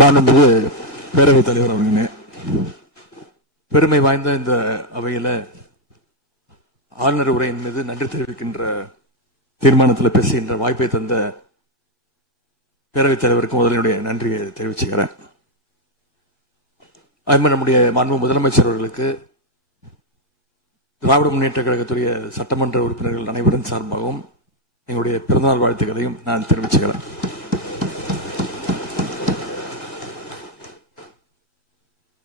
மாண்புமிகு பேரவைத் தலைவர் அவர்களே, பெருமை வாய்ந்த இந்த அவையில ஆளுநர் உரையின் மீது நன்றி தெரிவிக்கின்ற தீர்மானத்தில் பேசுகின்ற வாய்ப்பை தந்த பேரவைத் தலைவருக்கு முதலினுடைய நன்றியை தெரிவிச்சுக்கிறேன். அதுமாதிரி நம்முடைய மாண்பு முதலமைச்சர் அவர்களுக்கு திராவிட முன்னேற்ற கழகத்துடைய சட்டமன்ற உறுப்பினர்கள் அனைவரின் சார்பாகவும் எங்களுடைய பிறந்தநாள் வாழ்த்துக்களையும் நான் தெரிவிச்சுக்கிறேன்.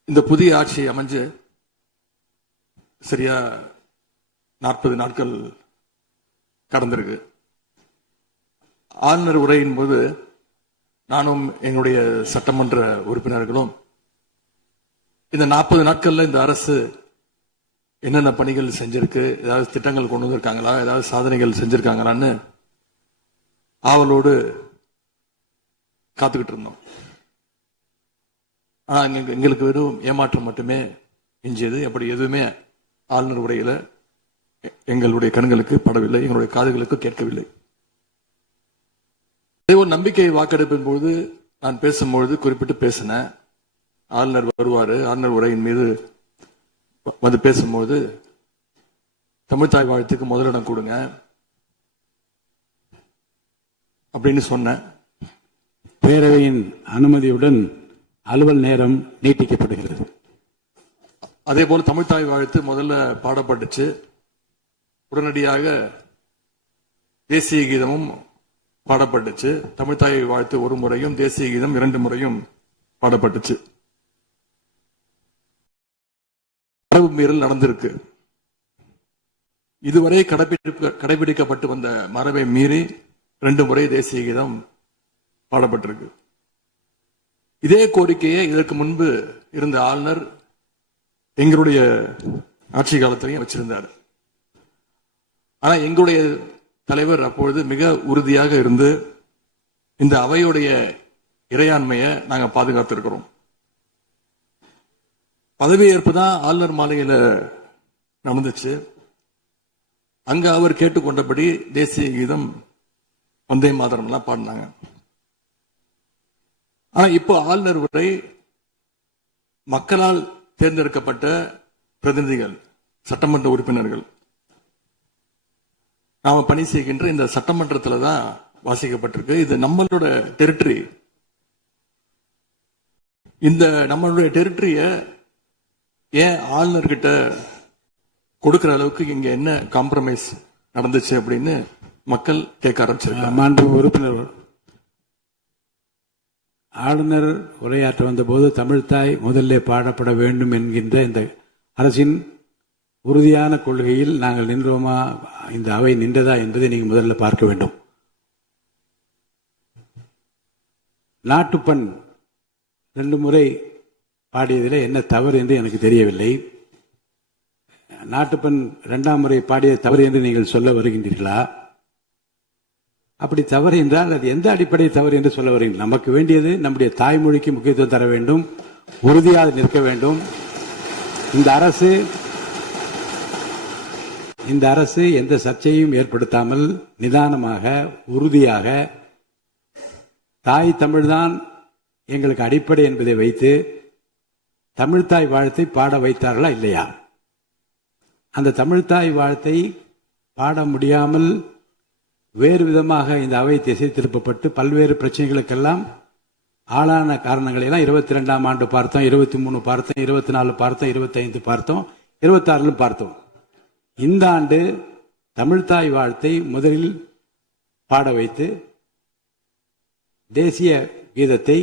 இந்த புதிய ஆட்சி அமைஞ்சு சரியா 40 நாட்கள் கடந்திருக்கு. ஆளுநர் உரையின் போது நானும் எங்களுடைய சட்டமன்ற உறுப்பினர்களும் இந்த 40 நாட்கள்ல இந்த அரசு என்னென்ன பணிகள் செஞ்சிருக்கு, ஏதாவது திட்டங்கள் கொண்டு வந்திருக்காங்களா, ஏதாவது சாதனைகள் செஞ்சிருக்காங்களான்னு ஆவலோடு காத்துக்கிட்டு இருந்தோம். எங்களுக்கு வெறும் ஏமாற்றம் மட்டுமே எஞ்சியது. அப்படி எதுவுமே ஆளுநர் உரையில எங்களுடைய கண்களுக்கு படவில்லை, எங்களுடைய காதுகளுக்கு கேட்கவில்லை. ஒரு நம்பிக்கை வாக்கெடுப்பின் போது நான் பேசும்பொழுது குறிப்பிட்டு பேசினேன், ஆளுநர் வருவாரு, ஆளுநர் உரையின் மீது வந்து பேசும்போது தமிழ்தாய் வாழ்த்துக்கு முதலிடம் கொடுங்க அப்படின்னு சொன்னேன். பேரவையின் அனுமதியுடன் அலுவல் நேரம் நீட்டிக்கப்படுகிறது. அதே போல தமிழ்தாய் வாழ்த்து முதல்ல பாடப்பட்டுச்சு. உடனடியாக தேசிய கீதமும் பாடப்பட்டுச்சு. தமிழ்தாய் வாழ்த்து ஒரு முறையும் தேசிய கீதம் 2 முறையும் பாடப்பட்டுச்சு. மரபு மீறல் நடந்திருக்கு. இதுவரை கடைபிடிக்கப்பட்டு வந்த மரபை மீறி 2 முறை தேசிய கீதம் பாடப்பட்டிருக்கு. இதே கோரிக்கையை இதற்கு முன்பு இருந்த ஆளுநர் எங்களுடைய ஆட்சி காலத்திலையும் வச்சிருந்தார். ஆனா எங்களுடைய தலைவர் அப்பொழுது மிக உறுதியாக இருந்து இந்த அவையுடைய இறையாண்மையை நாங்க பாதுகாத்திருக்கிறோம். பதவியேற்பு தான் ஆளுநர் மாளிகையில நடந்துச்சு. அங்க அவர் கேட்டுக்கொண்டபடி தேசிய கீதம் வந்தே மாதரம் எல்லாம் பாடினாங்க. ஆனா இப்போ ஆளுநர் உரை மக்களால் தேர்ந்தெடுக்கப்பட்ட பிரதிநிதிகள், சட்டமன்ற உறுப்பினர்கள் நாம பணி செய்கின்ற இந்த சட்டமன்றத்துல தான் வாசிக்கப்பட்டிருக்கு. இது நம்மளோட டெரிட்டரி. இந்த நம்மளுடைய டெரிட்டரிய ஏன் ஆளுநர் கிட்ட கொடுக்கிற அளவுக்கு இங்க என்ன காம்ப்ரமைஸ் நடந்துச்சு அப்படின்னு மக்கள் கேட்க ஆரம்பிச்சிருக்காங்க. மாண்பு உறுப்பினர், ஆளுநர் உரையாற்ற வந்தபோது தமிழ்தாய் முதல்ல பாடப்பட வேண்டும் என்கின்ற இந்த அரசின் உறுதியான கொள்கையில் நாங்கள் நின்றோமா, இந்த அவை நின்றதா என்பதை நீங்க முதல்ல பார்க்க வேண்டும். நாட்டுப்பண் 2 முறை பாடியதில் என்ன தவறு என்று எனக்கு தெரியவில்லை. நாட்டுப்பண் 2ஆம் முறை பாடிய தவறு என்று நீங்கள் சொல்ல வருகின்றீர்களா? அப்படி தவறு என்றால் அது எந்த அடிப்படை தவறு என்று சொல்ல வருகிறீர்கள்? நமக்கு வேண்டியது நம்முடைய தாய்மொழிக்கு முக்கியத்துவம் தர வேண்டும், உறுதியாக நிற்க வேண்டும். இந்த அரசு எந்த சர்ச்சையும் ஏற்படுத்தாமல் நிதானமாக உறுதியாக தாய் தமிழ்தான் எங்களுக்கு அடிப்படை என்பதை வைத்து தமிழ்தாய் வாழ்த்தை பாட வைத்தார்களா இல்லையா? அந்த தமிழ்தாய் வாழ்த்தை பாட முடியாமல் வேறு விதமாக இந்த அவை திசை திருப்பப்பட்டு பல்வேறு பிரச்சனைகளுக்கெல்லாம் ஆளான காரணங்களை எல்லாம் 22ஆம் ஆண்டு பார்த்தோம், 23 பார்த்தோம், 24 பார்த்தோம், 25 பார்த்தோம், 26 பார்த்தோம். இந்த ஆண்டு தமிழ்தாய் வாழ்த்தை முதலில் பாட வைத்து தேசிய கீதத்தை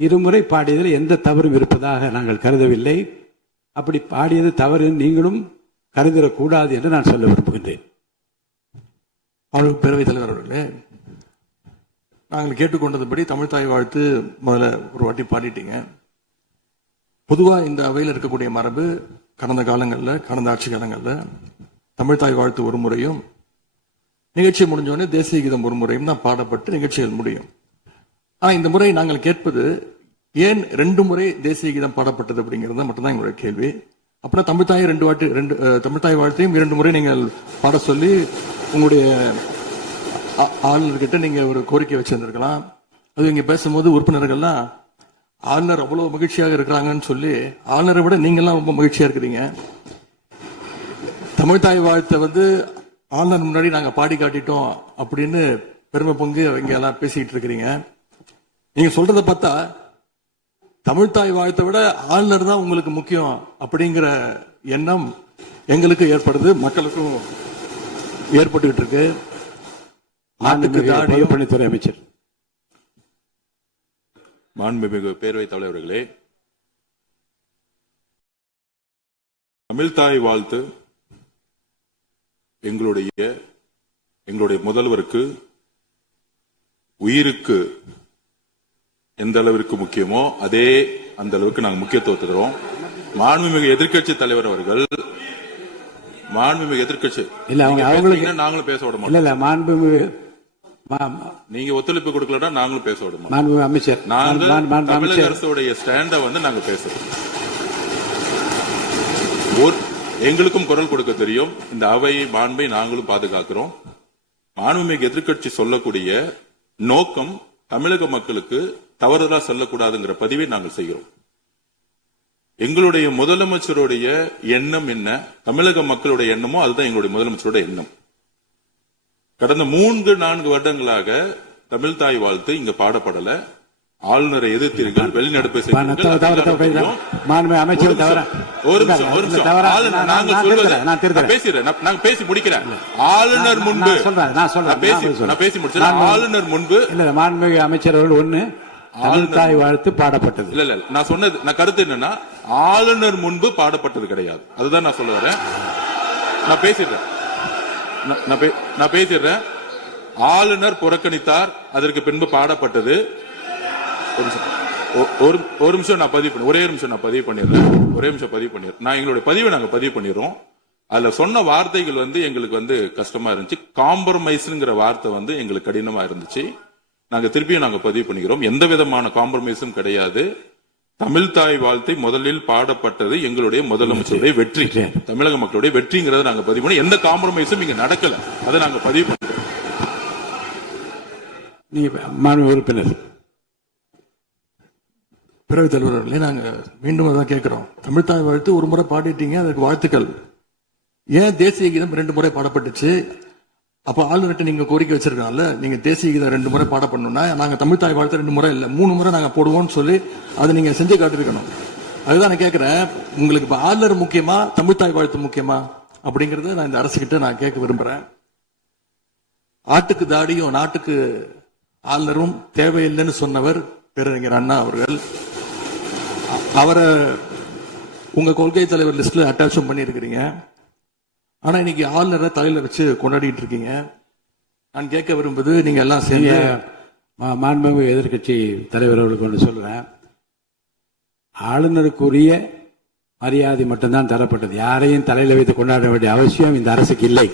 2 முறை பாடியதில் எந்த தவறும் இருப்பதாக நாங்கள் கருதவில்லை. அப்படி பாடியது தவறு நீங்களும் கருதிடக்கூடாது என்று நான் சொல்ல விரும்புகின்றேன். பேரவைத் தலைவர் அவர்களே, நாங்கள் கேட்டுக்கொண்டதுபடி தமிழ்தாய் வாழ்த்து முதல்ல ஒரு வாட்டி பாடிட்டீங்க. பொதுவா இந்த அவையில் இருக்கக்கூடிய மரபு கடந்த ஆட்சி காலங்களில் தமிழ்தாய் வாழ்த்து ஒரு முறையும் நிகழ்ச்சி முடிஞ்சோடனே தேசிய கீதம் ஒரு முறையும் தான் பாடப்பட்டு நிகழ்ச்சிகள் முடியும். ஆனா இந்த முறை நாங்கள் கேட்பது ஏன் 2 முறை தேசிய கீதம் பாடப்பட்டது அப்படிங்கிறது மட்டும்தான் எங்களுடைய கேள்வி. அப்புறம் தமிழ்தாய் வாழ்த்தையும் 2 முறை நீங்கள் பாட சொல்லி உங்களுடைய ஆளுநர்கிட்ட நீங்க ஒரு கோரிக்கை வச்சிருந்திருக்கலாம். அது இங்க பேசும்போது உறுப்பினர்கள்லாம் ஆளுநர் அவ்வளவு மகிழ்ச்சியாக இருக்கிறாங்கன்னு சொல்லி ஆளுநரை விட நீங்கெல்லாம் ரொம்ப மகிழ்ச்சியா இருக்கிறீங்க. தமிழ்தாய் வாழ்த்தை ஆளுநர் முன்னாடி நாங்க பாடி காட்டிட்டோம் அப்படின்னு பெருமை பொங்கு இங்க எல்லாம் பேசிக்கிட்டு இருக்கிறீங்க. நீங்க சொல்றத பார்த்தா தமிழ்தாய் வாழ்த்தை விட ஆளுநர் தான் உங்களுக்கு முக்கியம் அப்படிங்கிற எண்ணம் எங்களுக்கு ஏற்படுது, மக்களுக்கும் ஏற்பட்டுக்கிட்டு இருக்கு. நாட்டுக்கு தாடியும் பணித்துறை அமைச்சர். மாண்புமிகு பேரவைத் தலைவர்களே, தமிழ்தாய் வாழ்த்து எங்களுடைய முதல்வருக்கு உயிருக்கு எந்த அளவிற்கு முக்கியமோ அதே அந்த அளவுக்கு நாங்கள் முக்கியத்துவம் தருவோம். மாண்புமிகு எதிர்க்கட்சி தலைவர் அவர்கள் எதிர்க்கட்சி இல்ல அவங்களுக்கு நாங்களும் பேச விட மாட்டோம். இல்ல மாண்புமிகு நீங்க ஒத்துழைப்பு கொடுக்கலன்னா நாங்களும் பேச விட மாட்டோம். மாண்புமிகு அமைச்சர், நாங்கள் தமிழக அரசுடைய ஸ்டாண்ட நாங்க பேசுறோம். எங்களுக்கும் குரல் கொடுக்க தெரியும். இந்த அவையை மாண்பை நாங்களும் பாதுகாக்கிறோம். மாண்புமிகு எதிர்க்கட்சி சொல்லக்கூடிய நோக்கம் தமிழக மக்களுக்கு தவறுதலா சொல்லக்கூடாதுங்கிற பதிவை நாங்கள் செய்கிறோம். எங்களுடைய முதலமைச்சருடைய எண்ணம் என்ன, தமிழக மக்களுடைய எண்ணமோ அதுதான் எங்களுடைய முதலமைச்சருடைய எண்ணம். கடந்த 3-4 வருடங்களாக தமிழ்தாய் வாழ்த்து இங்க பாடப்படல. ஆளுநரை எதிர்த்தீர்கள், வெளிநடப்பை பேசி முடிக்கிறேன். ஆளுநர் முன்பு ஆளுநர் முன்பு மாண்புமிகு அமைச்சர் அவர்கள் ஒண்ணு தமிழ்தாய் வாழ்த்து பாடப்பட்டது. இல்ல நான் சொன்னது, நான் கருத்து என்னன்னா ஆளுநர் முன்பு பாடப்பட்டது கிடையாது. அதுதான் நான் சொல்ல வரேன். நான் பேசிடுறேன். ஆளுநர் புறக்கணித்தார், அதற்கு பின்பு பாடப்பட்டது. ஒரு நிமிஷம் நான் பதிவு பண்ணி ஒரே நிமிஷம் நான் பதிவு பண்ணிடுறேன். நான் எங்களுடைய பதிவை நாங்க பதிவு பண்ணிடுறோம். அதுல சொன்ன வார்த்தைகள் எங்களுக்கு கஷ்டமா இருந்துச்சு. காம்ப்ரமைஸ்ங்கிற வார்த்தை எங்களுக்கு கடினமா இருந்துச்சு. நாங்க திருப்பியும் நாங்க பதிவு பண்ணிக்கிறோம். எந்த விதமான காம்ப்ரமைஸும் கிடையாது. தமிழ்தாய் வாழ்த்தை முதலில் பாடப்பட்டது எங்களுடைய முதலமைச்சருடைய வெற்றி, தமிழக மக்களுடைய வெற்றிங்கிறத நாங்க பதிவு பண்ணி எந்த காம்ப்ரமைஸும் இங்க நடக்கல. அதை நாங்க பதிவு பண்ணிக்கிறோம். உறுப்பினர் பிறகு தலைவர்களே, நாங்க மீண்டும் அதான் கேட்கிறோம். தமிழ்தாய் வாழ்த்து ஒரு முறை பாடிட்டீங்க, அதுக்கு வாழ்த்துக்கள். ஏன் தேசிய கீதம் 2 முறை பாடப்பட்டுச்சு? அப்ப ஆளுநர்கிட்ட நீங்க கோரிக்கை வச்சிருக்கனால நீங்க தேசிய கீதம் 2 முறை பாட பண்ணணும்னா நாங்க தமிழ்தாய் வாழ்த்து 2 முறை இல்ல 3 முறை நாங்க போடுவோம்னு சொல்லி அதை நீங்க செஞ்சு காட்டிருக்கணும். அதுதான் நான் கேட்கிறேன். உங்களுக்கு இப்ப ஆளுநர் முக்கியமா, தமிழ்தாய் வாழ்த்து முக்கியமா அப்படிங்கறத நான் இந்த அரசுகிட்ட நான் கேட்க விரும்புறேன். ஆட்டுக்கு தாடியும் நாட்டுக்கு ஆளுநரும் தேவையில்லைன்னு சொன்னவர் பேரறிஞர் அண்ணா அவர்கள். அவரை உங்க கொள்கை தலைவர் லிஸ்ட்ல அட்டாச்சும் பண்ணிருக்கிறீங்க. ஆனா இன்னைக்கு ஆளுநரை தலையில வச்சு கொண்டாடிட்டு இருக்கீங்க. நான் கேட்க விரும்புது, நீங்க எல்லாம் சேர்ந்து மாண்புமிகு எதிர்க்கட்சி தலைவர் அவர்களுக்கு ஒன்று சொல்றேன். ஆளுநருக்குரிய மரியாதை மட்டும்தான் தரப்பட்டது. யாரையும் தலையில வைத்து கொண்டாட வேண்டிய அவசியம் இந்த அரசுக்கு இல்லை.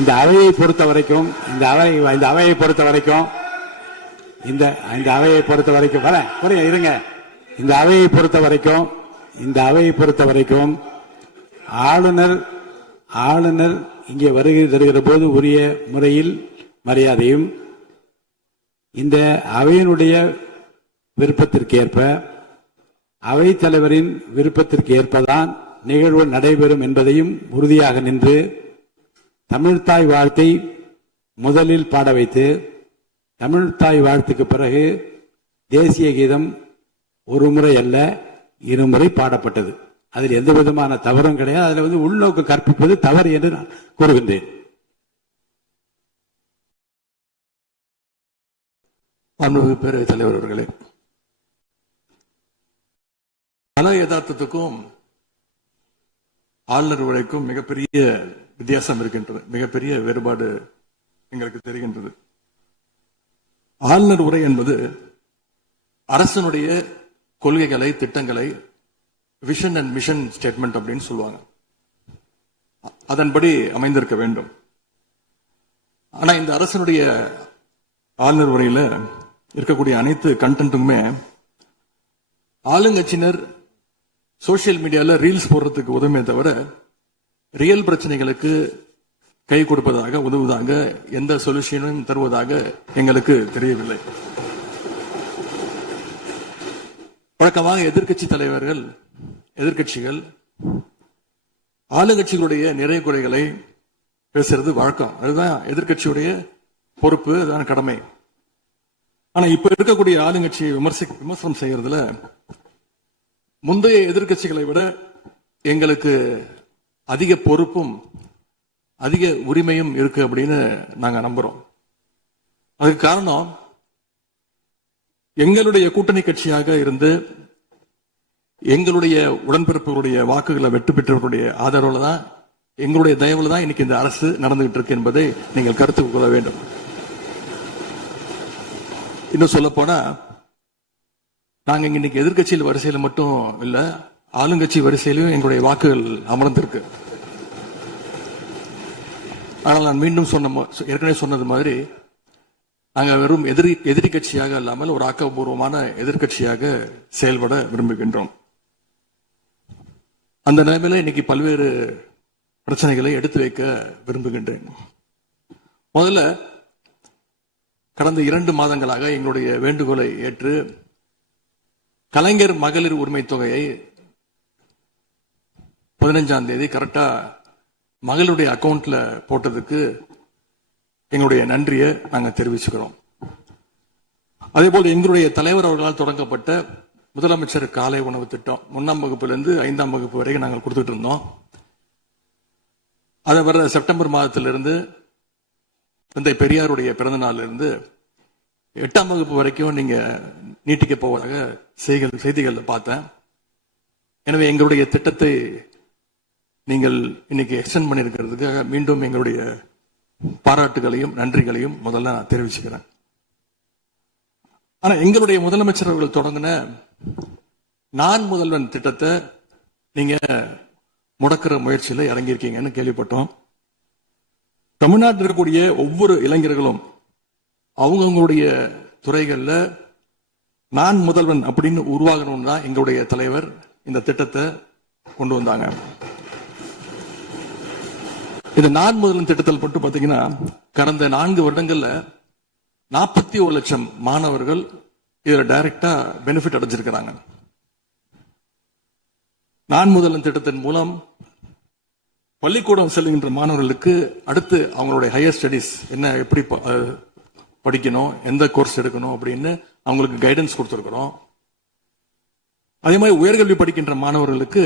இந்த அவையை பொறுத்த வரைக்கும் ஆளுநர் இங்கே வருகை தருகிற போது உரிய முறையில் மரியாதையும், இந்த அவையினுடைய விருப்பத்திற்கு ஏற்ப, அவைத் தலைவரின் விருப்பத்திற்கு ஏற்பதான் நிகழ்வு நடைபெறும் என்பதையும் உறுதியாக நின்று தமிழ்தாய் வாழ்த்தை முதலில் பாட வைத்து, தமிழ்தாய் வாழ்த்துக்கு பிறகு தேசிய கீதம் ஒரு முறை அல்ல 2 முறை பாடப்பட்டது. அதில் எந்த விதமான தவறும் கிடையாது. அதில் உள்நோக்கு கற்பிப்பது தவறு என்று நான் கூறுகின்றேன். பேரவைத் தலைவர் அவர்களே, கல யதார்த்தத்துக்கும் ஆளுநர் உரைக்கும் மிகப்பெரிய வித்தியாசம் இருக்கின்றது. மிகப்பெரிய வேறுபாடு எங்களுக்கு தெரிகின்றது. ஆளுநர் உரை என்பது அரசனுடைய கொள்கைகளை, திட்டங்களை, விஷன் அண்ட் மிஷன் ஸ்டேட்மெண்ட் அப்படின்னு சொல்லுவாங்க. அதன்படி அமைந்திருக்க வேண்டும். ஆனா இந்த அரசனுடைய ஆளுநர் உரையில இருக்கக்கூடிய அனைத்து கண்டென்ட்டுமே ஆளுங்கட்சியினர் சோசியல் மீடியால ரீல்ஸ் போடுறதுக்கு உதவுமே தவிர ரியல் பிரச்சனைகளுக்கு கை கொடுப்பதாக, உதவுவதாக, எந்த சொல்யூஷனும் தருவதாக எங்களுக்கு தெரியவில்லை. வழக்கமாக எதிர்க்கட்சி தலைவர்கள், எதிர்க்கட்சிகள் ஆளுங்கட்சிகளுடைய நிறை குறைகளை பேசுறது வழக்கம். அதுதான் எதிர்க்கட்சியுடைய பொறுப்பு, அதுதான் கடமை. ஆனா இப்ப இருக்கக்கூடிய ஆளுங்கட்சியை விமர்சனம் செய்யறதுல முந்தைய எதிர்க்கட்சிகளை விட எங்களுக்கு அதிக பொறுப்பும் அதிக உரிமையும் இருக்கு அப்படின்னு நாங்க நம்புறோம். அதுக்கு காரணம், எங்களுடைய கூட்டணி கட்சியாக இருந்து எங்களுடைய உடன்பிறப்புகளுடைய வாக்குகளை வெற்றி பெற்றவர்களுடைய ஆதரவுல தான், எங்களுடைய தயவுல தான் இன்னைக்கு இந்த அரசு நடந்துகிட்டு இருக்கு என்பதை நீங்கள் கருத்து கொள்ள வேண்டும். இன்னும் சொல்ல போனா, நாங்க இன்னைக்கு எதிர்கட்சியில் வரிசையில மட்டும் இல்ல, ஆளுங்கட்சி வரிசையிலும் எங்களுடைய வாக்குகள் அமர்ந்திருக்கு. ஆனால் நான் மீண்டும் ஏற்கனவே சொன்னது மாதிரி, நாங்க வெறும் எதிரி கட்சியாக இல்லாமல் ஒரு ஆக்கப்பூர்வமான எதிர்கட்சியாக செயல்பட விரும்புகின்றோம். அந்த நிலைமையில இன்னைக்கு பல்வேறு பிரச்சனைகளை எடுத்து வைக்க விரும்புகின்றேன். முதல்ல, கடந்த 2 மாதங்களாக எங்களுடைய வேண்டுகோளை ஏற்று கலைஞர் மகளிர் உரிமை தொகையை 15ஆம் தேதி கரெக்டா மகளுடைய அக்கவுண்ட்ல போட்டதுக்கு எங்களுடைய நன்றியை நாங்க தெரிவிச்சுக்கிறோம். அதே போல எங்களுடைய தலைவர் அவர்களால் தொடங்கப்பட்ட முதலமைச்சர் காலை உணவு திட்டம் 1ஆம் வகுப்பிலிருந்து 5ஆம் வகுப்பு வரைக்கும் நாங்கள் கொடுத்துட்டு இருந்தோம். அதை வர செப்டம்பர் மாதத்திலிருந்து தந்தை பெரியாருடைய பிறந்த நாள்ல இருந்து 8ஆம் வகுப்பு வரைக்கும் நீங்க நீட்டிக்க போவதாக செய்திகள் பார்த்தேன். எனவே எங்களுடைய திட்டத்தை நீங்கள் இன்னைக்கு எக்ஸ்டெண்ட் பண்ணிருக்கிறதுக்காக மீண்டும் எங்களுடைய பாராட்டுகளையும் நன்றிகளையும் முதல்ல நான் தெரிவிச்சுக்கிறேன். ஆனா எங்களுடைய முதலமைச்சர் அவர்கள் தொடங்கின நான் முதல்வன் திட்டத்தை நீங்க முடக்கிற முயற்சியில இறங்கியிருக்கீங்கன்னு கேள்விப்பட்டோம். தமிழ்நாட்டில் இருக்கக்கூடிய ஒவ்வொரு இளைஞர்களும் அவங்களுடைய துறைகள்ல நான் முதல்வன் அப்படின்னு உருவாகணும்னு தான் எங்களுடைய தலைவர் இந்த திட்டத்தை கொண்டு வந்தாங்க. இந்த நான் முதல்வன் திட்டத்தில் மட்டும் பாத்தீங்கன்னா கடந்த 4 வருடங்கள்ல 41 லட்சம் மாணவர்கள் இதுல டைரக்டா பெனிஃபிட் அடைஞ்சிருக்கிறாங்க. நான் முதல்வன் திட்டத்தின் மூலம் பள்ளிக்கூடம் செல்கின்ற மாணவர்களுக்கு அடுத்து அவங்களுடைய ஹையர் ஸ்டடிஸ் என்ன, எப்படி படிக்கணும், எந்த கோர்ஸ் எடுக்கணும் அப்படின்னு அவங்களுக்கு கைடன்ஸ் கொடுத்துருக்கிறோம். அதே மாதிரி உயர்கல்வி படிக்கின்ற மாணவர்களுக்கு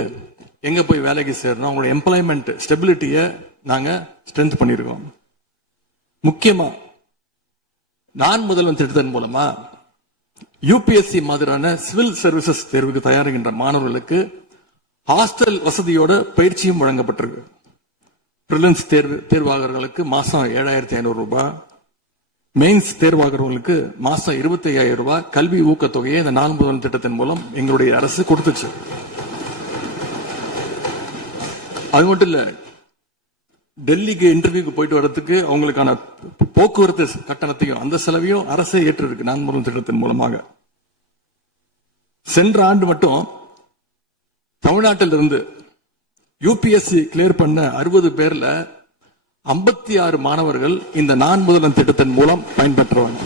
எங்க போய் வேலைக்கு சேரணும், அவங்களோட எம்ப்ளாய்மெண்ட் ஸ்டெபிலிட்டியை நாங்க ஸ்ட்ரென்த் பண்ணிருக்கோம். முக்கியமா நான் முதல்வன் திட்டத்தின் மூலமா யூபிஎஸ்சி மாதிரியான சிவில் சர்வீசஸ் தேர்வுக்கு தயாரிக்கின்ற மாணவர்களுக்கு ஹாஸ்டல் வசதியோட பயிற்சியும் வழங்கப்பட்டிருக்கு. பிரிலிம்ஸ் தேர்வாளர்களுக்கு மாசம் 7,500 ரூபாய், மெயின்ஸ் தேர்வாளர்களுக்கு மாசம் 25,000 ரூபாய் கல்வி ஊக்கத்தொகையை இந்த நான் முதல்வன் திட்டத்தின் மூலம் எங்களுடைய அரசு கொடுத்துச்சு. அது மட்டும் இல்ல, டெல்லிக்கு இன்டர்வியூக்கு போயிட்டு வர்றதுக்கு அவங்களுக்கான போக்குவரத்து கட்டணத்தையும் அந்த செலவையும் அரசே ஏற்று இருக்கு நான் முதல்வன் திட்டத்தின் மூலமாக. சென்ற ஆண்டு மட்டும் தமிழ்நாட்டில் இருந்து யூபிஎஸ்சி கிளியர் பண்ண 60 பேர்ல 56 மாணவர்கள் இந்த நான் முதல்வன் திட்டத்தின் மூலம் பயன்பெற்றவங்க.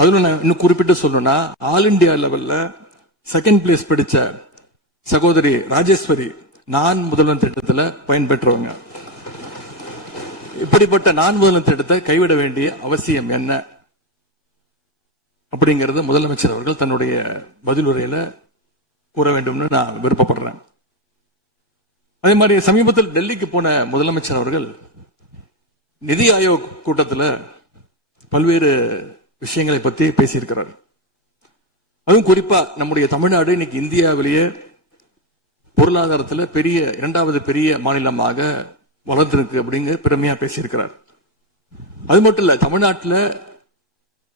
அதுல நான் இன்னும் குறிப்பிட்டு சொல்லணும்னா, ஆல் இண்டியா லெவல்ல 2nd பிளேஸ் பிடிச்ச சகோதரி ராஜேஸ்வரி நான் முதல்வன் திட்டத்தில் பயன்பெற்றவங்க. இப்படிப்பட்ட நான் முதல்வன் திட்டத்தை கைவிட வேண்டிய அவசியம் என்ன அப்படிங்கறது முதலமைச்சர் அவர்கள் தன்னுடைய பதிலுரையில கூற வேண்டும்னு நான் விருப்பப்படுறேன். அதே மாதிரி சமீபத்தில் டெல்லிக்கு போன முதலமைச்சர் அவர்கள் நிதி ஆயோக் கூட்டத்தில் பல்வேறு விஷயங்களை பத்தி பேசியிருக்கிறார். அதுவும் குறிப்பா நம்முடைய தமிழ்நாடு இன்னைக்கு இந்தியாவிலேயே பொருளாதாரத்தில் 2வது பெரிய மாநிலமாக வளர்ந்திருக்கு அப்படிங்கிற பெருமையா பேசியிருக்கிறார். அது மட்டும் இல்ல, தமிழ்நாட்டில்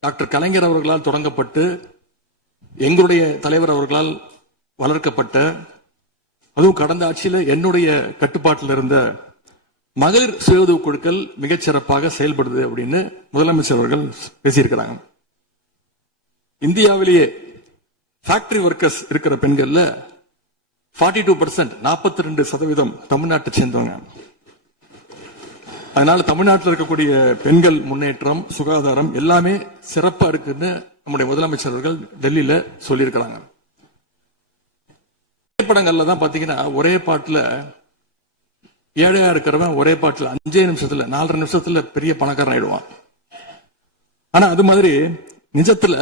டாக்டர் கலைஞர் அவர்களால் தொடங்கப்பட்டு எங்களுடைய தலைவர் அவர்களால் வளர்க்கப்பட்ட, அதுவும் கடந்த ஆட்சியில் என்னுடைய கட்டுப்பாட்டில் இருந்த மகளிர் சுய உதவி குழுக்கள் மிகச்சிறப்பாக செயல்படுது அப்படின்னு முதலமைச்சர் அவர்கள் பேசியிருக்கிறாங்க. இந்தியாவிலேயே ஃபேக்டரி ஒர்க்கர்ஸ் இருக்கிற பெண்கள்ல 42%, 42% தமிழ்நாட்டை சேர்ந்தவங்க. அதனால தமிழ்நாட்டில் இருக்கக்கூடிய பெண்கள் முன்னேற்றம், சுகாதாரம் எல்லாமே சிறப்பா இருக்குன்னு நம்முடைய முதலமைச்சர் அவர்கள் டெல்லியில சொல்லியிருக்கிறாங்க. திரைப்படங்கள்ல தான் பாத்தீங்கன்னா ஒரே பாட்டுல ஏழையா இருக்கிறவன் ஒரே பாட்டுல 5 நிமிஷத்துல 4.5 நிமிஷத்துல பெரிய பணக்காரன் ஆயிடுவான். ஆனா அது மாதிரி நிஜத்துல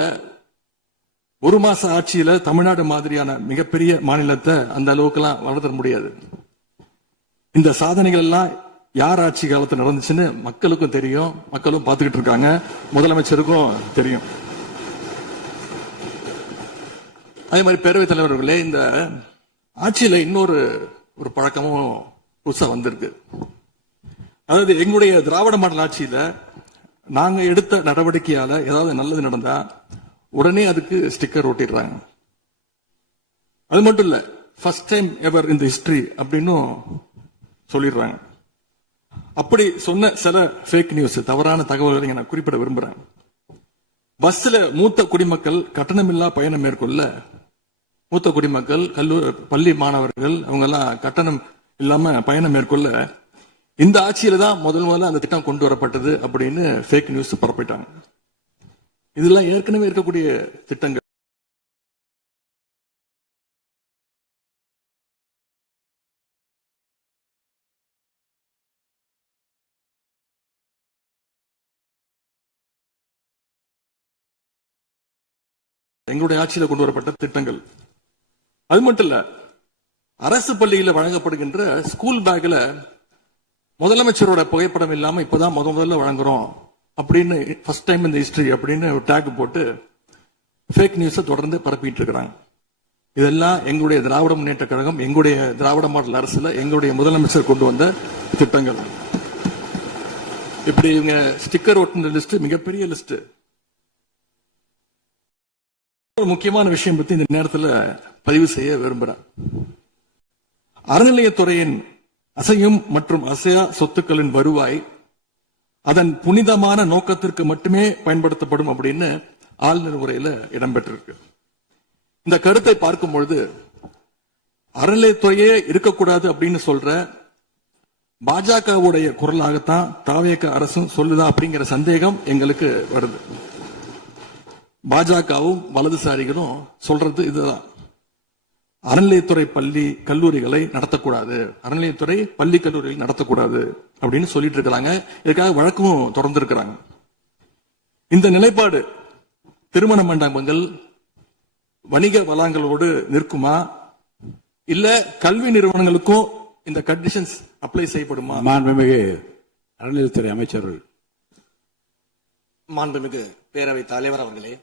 ஒரு மாச ஆட்சியில தமிழ்நாடு மாதிரியான மிகப்பெரிய மாநிலத்தை அந்த அளவுக்கு எல்லாம் வளர்த்த முடியாது. இந்த சாதனைகள் எல்லாம் யார் ஆட்சி காலத்துல நடந்துச்சுன்னு மக்களுக்கும் தெரியும், மக்களும் பார்த்துக்கிட்டு இருக்காங்க, முதலமைச்சருக்கும் தெரியும். அதே மாதிரி பேரவைத் தலைவர்களே, இந்த ஆட்சியில இன்னொரு பழக்கமும் புதுசா வந்திருக்கு. அதாவது எங்களுடைய திராவிட மாடல் ஆட்சியில நாங்க எடுத்த நடவடிக்கையால ஏதாவது நல்லது நடந்தா உடனே அதுக்கு ஸ்டிக்கர் ஒட்டிடுறாங்க. அது மட்டும் இல்ல, ஃபர்ஸ்ட் டைம் எவர் இன் தி ஹிஸ்டரி அப்படின்னு சொல்லிடுறாங்க. அப்படி சொன்ன சில ஃபேக் நியூஸ், தவறான தகவல்களை நான் குறிப்பிட விரும்புறேன். பஸ்ல மூத்த குடிமக்கள் கட்டணமில்லா பயணம் மேற்கொள்ள, மூத்த குடிமக்கள் பள்ளி மாணவர்கள் அவங்க எல்லாம் கட்டணம் இல்லாம பயணம் மேற்கொள்ள இந்த ஆட்சியில தான் முதல்ல அந்த திட்டம் கொண்டு வரப்பட்டது அப்படின்னு ஃபேக் நியூஸ் பரப்பிட்டாங்க. இதெல்லாம் ஏற்கனவே இருக்கக்கூடிய திட்டங்கள். எங்களுடைய ஆட்சியில கொண்டு வரப்பட்ட திட்டங்கள். அது மட்டும் இல்ல, அரசு பள்ளியில வழங்கப்படுகின்ற ஸ்கூல் பேக்ல முதலமைச்சரோட புகைப்படம் இல்லாம இப்பதான் முதல்ல வழங்குறோம் அப்படின்னு, ஃபர்ஸ்ட் டைம் இந்த ஹிஸ்டரி அப்படின்னு ஒரு டேக் போட்டு ஃபேக் நியூஸை தொடர்ந்து பரப்பிட்டு இருக்கிறாங்க. இதெல்லாம் எங்களுடைய திராவிட முன்னேற்ற கழகம், எங்களுடைய திராவிட மாடல் அரசுல எங்களுடைய முதலமைச்சர் கொண்டு வந்த திட்டங்கள். இப்படி இவங்க ஸ்டிக்கர் ஒட்டின லிஸ்ட் மிகப்பெரிய லிஸ்ட். ஒரு முக்கியமான விஷயம் பத்தி இந்த நேரத்தில் பதிவு செய்ய விரும்புறேன். அறநிலையத்துறையின் அசையும் மற்றும் அசையா சொத்துக்களின் வருவாய் அதன் புனிதமான நோக்கத்திற்கு மட்டுமே பயன்படுத்தப்படும் அப்படின்னு ஆளுநர் உரையில இடம்பெற்றிருக்கு. இந்த கருத்தை பார்க்கும் பொழுது அறநிலையத்துறையே இருக்கக்கூடாது அப்படின்னு சொல்ற பாஜகவுடைய குரலாகத்தான் தாவேக அரசும் சொல்லுதா அப்படிங்கிற சந்தேகம் எங்களுக்கு வருது. பாஜகவும் வலதுசாரிகளும் சொல்றது இதுதான், அறநிலையத்துறை பள்ளி கல்லூரிகளை நடத்தக்கூடாது, அறநிலையத்துறை பள்ளி கல்லூரிகள் நடத்தக்கூடாது அப்படின்னு சொல்லிட்டு இருக்கிறாங்க. இதுக்காக வழக்கும் தொடர்ந்து இருக்கிறாங்க. இந்த நிலைப்பாடு திருமண மண்டபங்கள் வணிக வளங்களோடு நிற்குமா, இல்ல கல்வி நிறுவனங்களுக்கும் இந்த கண்டிஷன்ஸ் அப்ளை செய்யப்படுமா? மாண்புமிகு அறநிலையத்துறை அமைச்சர்கள். மாண்புமிகு பேரவைத் தலைவர் அவர்களே,